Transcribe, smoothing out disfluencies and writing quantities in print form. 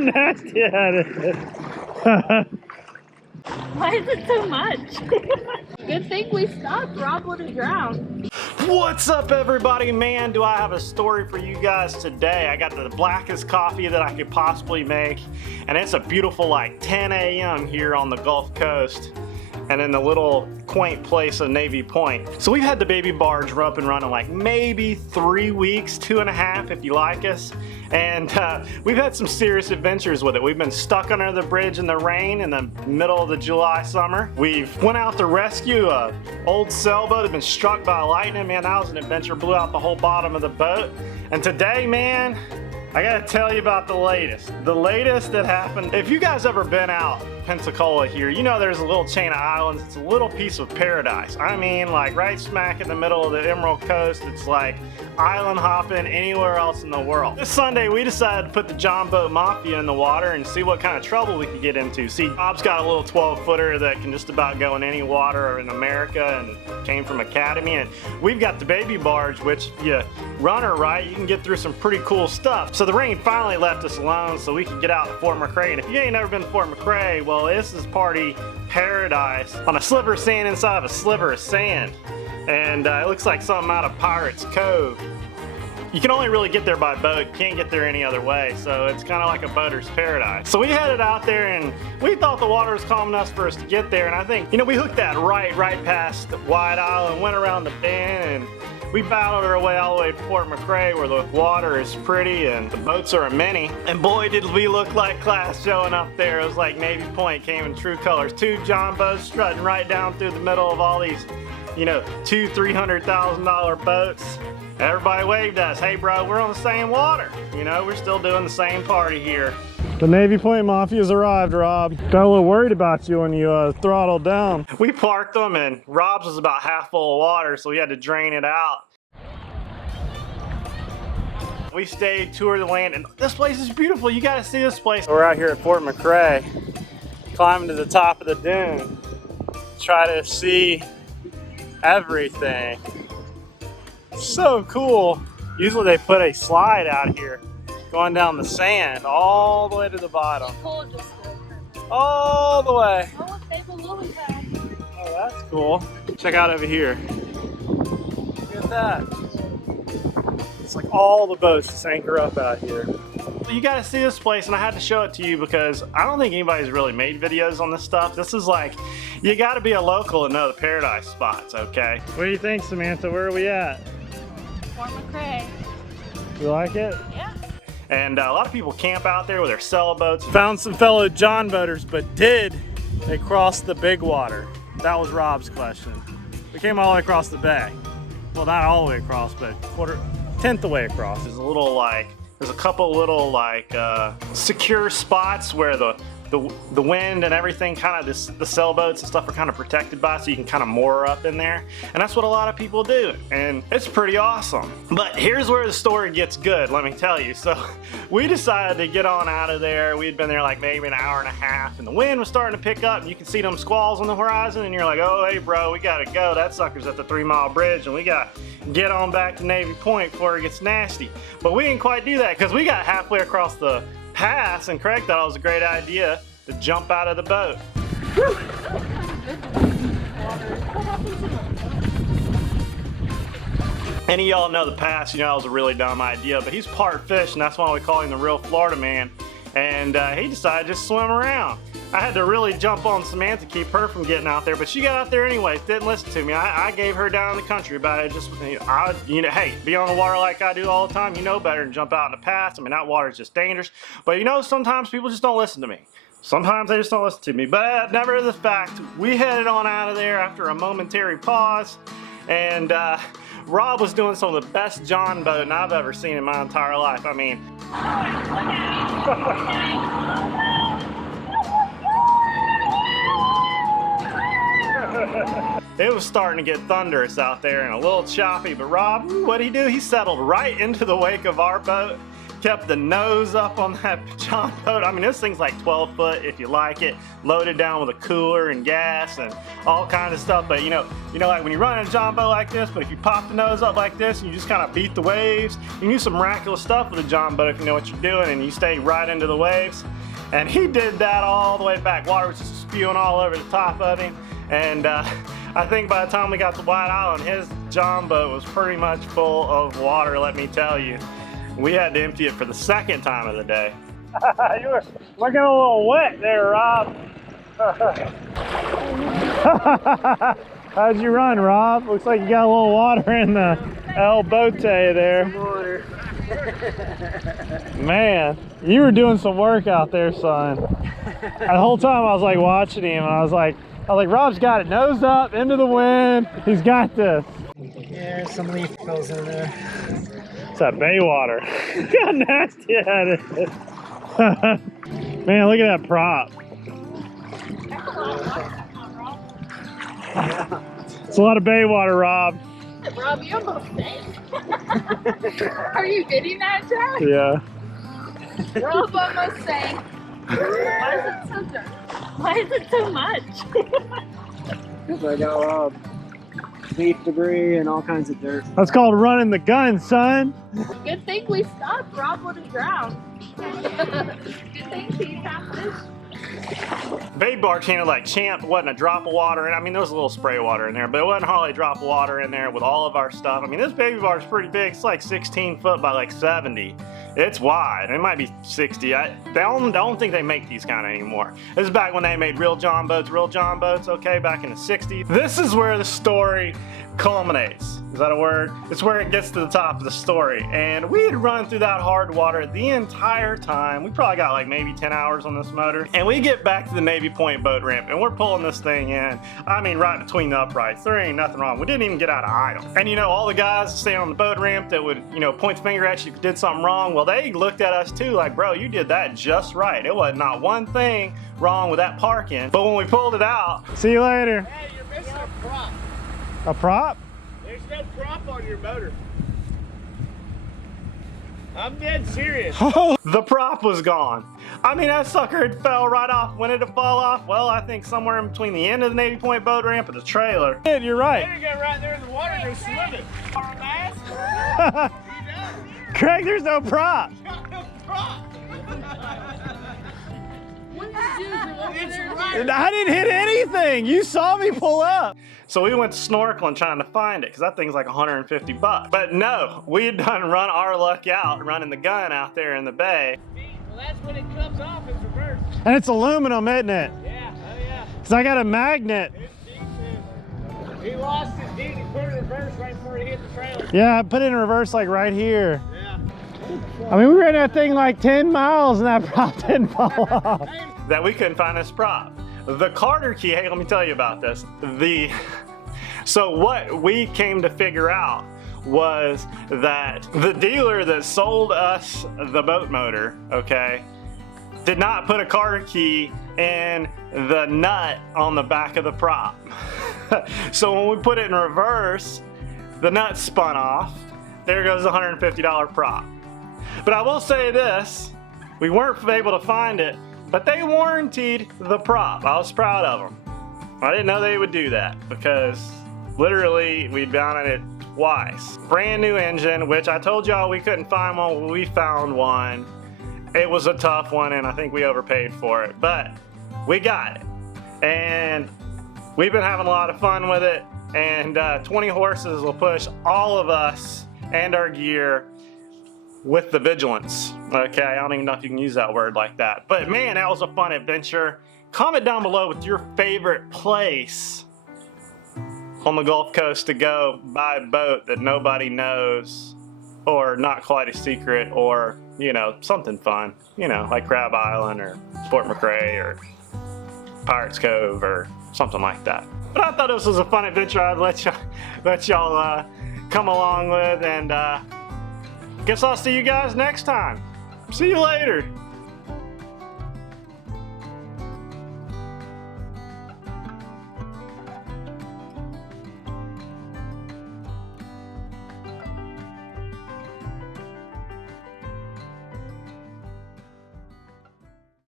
nasty at it. Why is it so much? Good thing we stopped. Rob would have drowned. What's up, everybody? Man, do I have a story for you guys today. I got the blackest coffee that I could possibly make, and it's a beautiful like 10 a.m. here on the Gulf Coast and in the little quaint place of Navy Point. So we've had the Baby Barge up and running like maybe 3 weeks, 2.5 if you like us. And we've had some serious adventures with it. We've been stuck under the bridge in the rain in the middle of the July summer. We've went out to rescue a old sailboat that had been struck by lightning. Man, that was an adventure. Blew out the whole bottom of the boat. And today, man, I gotta tell you about the latest. The latest that happened. If you guys ever been out Pensacola here, you know there's a little chain of islands. It's a little piece of paradise. I mean, like right smack in the middle of the Emerald Coast. It's like island hopping anywhere else in the world. This Sunday we decided to put the John Boat Mafia in the water and see what kind of trouble we could get into. See, Bob's got a little 12-footer that can just about go in any water in America and came from Academy. And we've got the Baby Barge, which if you run her right, you can get through some pretty cool stuff. So the rain finally left us alone so we could get out to Fort McRae. And if you ain't never been to Fort McRae, well, this is party paradise on a sliver of sand inside of a sliver of sand. And it looks like something out of Pirates Cove. You can only really get there by boat. You can't get there any other way, so it's kind of like a boater's paradise. So we headed out there and we thought the water was calm enough for us to get there, and I think, you know, we hooked that right past White Island, went around the bend, and we battled our way all the way to Fort McRae where the water is pretty and the boats are a mini. And boy, did we look like class showing up there. It was like Navy Point came in true colors. 2 John boats strutting right down through the middle of all these, you know, $200,000-$300,000 boats. Everybody waved at us. Hey bro, we're on the same water. You know, we're still doing the same party here. The Navy Point Mafia's arrived, Rob. Got a little worried about you when you throttled down. We parked them and Rob's was about half full of water, so we had to drain it out. We stayed, toured the land, and this place is beautiful. You gotta see this place. We're out here at Fort McRae, climbing to the top of the dune. Try to see everything. So cool. Usually they put a slide out here going down the sand all the way to the bottom. All the way. Oh, that's cool. Check out over here. Look at that. It's like all the boats just anchor up out here. You gotta see this place, and I had to show it to you because I don't think anybody's really made videos on this stuff. This is like, you gotta be a local to know the paradise spots, okay? What do you think, Samantha? Where are we at? Fort McRae. You like it? Yeah. And a lot of people camp out there with their sailboats. Found some fellow John boaters, but did they cross the big water? That was Rob's question. We came all the way across the bay. Well, not all the way across, but tenth the way across. There's a couple little like secure spots where the wind and everything, kind of the sailboats and stuff are kind of protected by, so you can kind of moor up in there. And that's what a lot of people do, and it's pretty awesome. But here's where the story gets good, let me tell you. So we decided to get on out of there. We had been there like maybe an hour and a half, and the wind was starting to pick up, and you can see them squalls on the horizon, and you're like, oh, hey bro, we gotta go. That sucker's at the 3-mile bridge, and we gotta get on back to Navy Point before it gets nasty. But we didn't quite do that, because we got halfway across the pass, and Craig thought it was a great idea to jump out of the boat. Any of y'all know the pass, you know that was a really dumb idea, but he's part fish, and that's why we call him the real Florida man. And he decided to just swim around. I had to really jump on Samantha to keep her from getting out there, but she got out there anyways, didn't listen to me. I gave her down in the country about it. Just, you know, hey, be on the water like I do all the time, you know better than jump out in the pass. I mean, that water is just dangerous. But you know, sometimes people just don't listen to me. Sometimes they just don't listen to me. But never the fact, we headed on out of there after a momentary pause, and Rob was doing some of the best John boating I've ever seen in my entire life. I mean, it was starting to get thunderous out there and a little choppy, but Rob, what'd he do? He settled right into the wake of our boat, kept the nose up on that John boat. I mean, this thing's like 12 foot if you like it, loaded down with a cooler and gas and all kinds of stuff. But you know, like when you run a John boat like this, but if you pop the nose up like this and you just kind of beat the waves, you can do some miraculous stuff with a John boat if you know what you're doing and you stay right into the waves. And he did that all the way back. Water was just spewing all over the top of him. And I think by the time we got to White Island, his John boat was pretty much full of water, let me tell you. We had to empty it for the second time of the day. You were looking a little wet there, Rob. How'd you run, Rob? Looks like you got a little water in the El Bote there. Water. Man, you were doing some work out there, son. The whole time I was like watching him, and I was like, Rob's got it, nose up, into the wind. He's got this. Yeah, some leaf fills in there. It's that bay water. Look how nasty that is. Man, look at that prop. It's a lot of bay water, Rob. Rob, you almost sank. Are you getting that, Jack? Yeah. Rob almost sank. Why is it so dark? Why is it so much? Because I got a lot of leaf debris and all kinds of dirt. That's called running the gun, son. Good thing we stopped. Rob would have drowned. Good thing he found this. Baby Barge handled like champ. Wasn't a drop of water, and I mean there was a little spray water in there, but it wasn't hardly a drop of water in there with all of our stuff. I mean this Baby Barge is pretty big. It's like 16 foot by like 70. It's wide. It might be 60. I don't think they make these kind of anymore. This is back when they made real John boats, okay, back in the 60s. This is where the story culminates. Is that a word? It's where it gets to the top of the story. And we had run through that hard water the entire time. We probably got like maybe 10 hours on this motor. And we get back to the Navy Point boat ramp and we're pulling this thing in. I mean, right between the uprights. There ain't nothing wrong. We didn't even get out of idle. And you know, all the guys standing on the boat ramp that would, you know, point the finger at you if you did something wrong, well, they looked at us too like, bro, you did that just right. It was not one thing wrong with that parking. But when we pulled it out, see you later. Hey, you're missing a prop. A prop? There's no prop on your motor. I'm dead serious. Oh, the prop was gone. I mean, that sucker had fell right off. When did it fall off? Well, I think somewhere in between the end of the Navy Point boat ramp and the trailer. You're right. They go right there in the water and go swimming. Our mask? Craig, there's no prop. No prop. It's right. I didn't hit anything. You saw me pull up. So we went snorkeling trying to find it because that thing's like 150 bucks. But no, we had done run our luck out running the gun out there in the bay. Well, that's when it comes off. It's reversed. And it's aluminum, isn't it? Yeah, oh yeah. Because I got a magnet. It's deep too. He lost his deed. He put it in reverse right before he hit the trailer. Yeah, I put it in reverse like right here. Yeah. I mean, we ran that thing like 10 miles and that prop didn't fall off. That we couldn't find this prop. The Carter key, hey, let me tell you about this. So what we came to figure out was that the dealer that sold us the boat motor, okay, did not put a Carter key in the nut on the back of the prop. So when we put it in reverse, the nut spun off. There goes the $150 prop. But I will say this, we weren't able to find it, but they warrantied the prop. I was proud of them. I didn't know they would do that because literally we'd been on it twice. Brand new engine, which I told y'all we couldn't find one, but we found one. It was a tough one and I think we overpaid for it, but we got it. And we've been having a lot of fun with it, and 20 horses will push all of us and our gear with the vigilance. Okay, I don't even know if you can use that word like that. But man, that was a fun adventure. Comment down below with your favorite place on the Gulf Coast to go buy a boat that nobody knows, or not quite a secret, or, you know, something fun. You know, like Crab Island or Fort McRae or Pirates Cove or something like that. But I thought this was a fun adventure I'd let y'all come along with, and guess I'll see you guys next time. See you later.